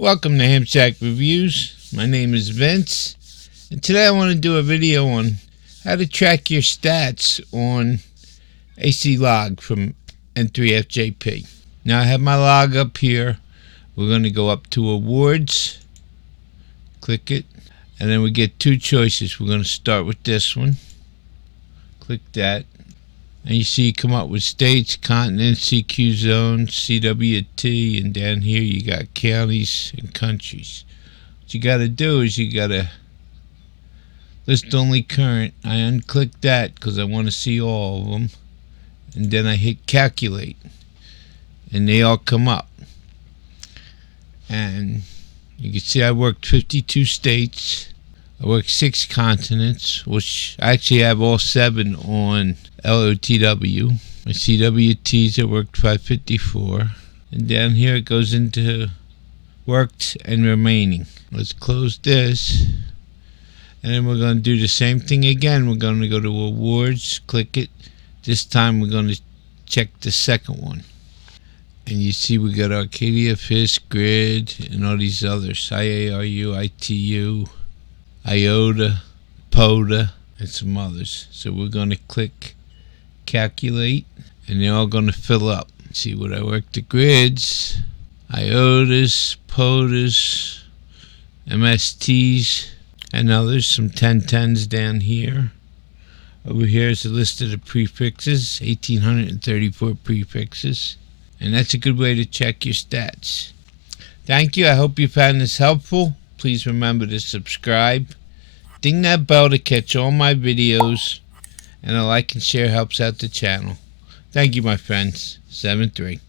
Welcome to Hamsack Reviews. My name is Vince, and today I want to do a video on how to track your stats on AC log from N3FJP. Now I have my log up here. We're going to go up to awards, click it, and then we get two choices. We're going to start with this one. Click that. And you see come up with states, continents, CQ zones, CWT, and down here you got counties and countries. What you got to do is you got to list only current. I unclick that because I want to see all of them. And then I hit calculate. And they all come up. And you can see I worked 52 states. I worked 6 continents, which I actually have all 7 on LOTW. My CWTs I worked 554. And down here it goes into worked and remaining. Let's close this. And then we're going to do the same thing again. We're going to go to awards, click it. This time we're going to check the second one. And you see we got Arcadia, Fisk, Grid, and all these others. IARU, ITU, IOTA, POTA, and some others. So we're going to click calculate, and they're all going to fill up. See what I worked the grids, IOTAs, POTAs, MSTs, and others. Some 1010s down here. Over here is a list of the prefixes, 1,834 prefixes. And that's a good way to check your stats. Thank you. I hope you found this helpful. Please remember to subscribe. Ding that bell to catch all my videos. And a like and share helps out the channel. Thank you, my friends. 7-3.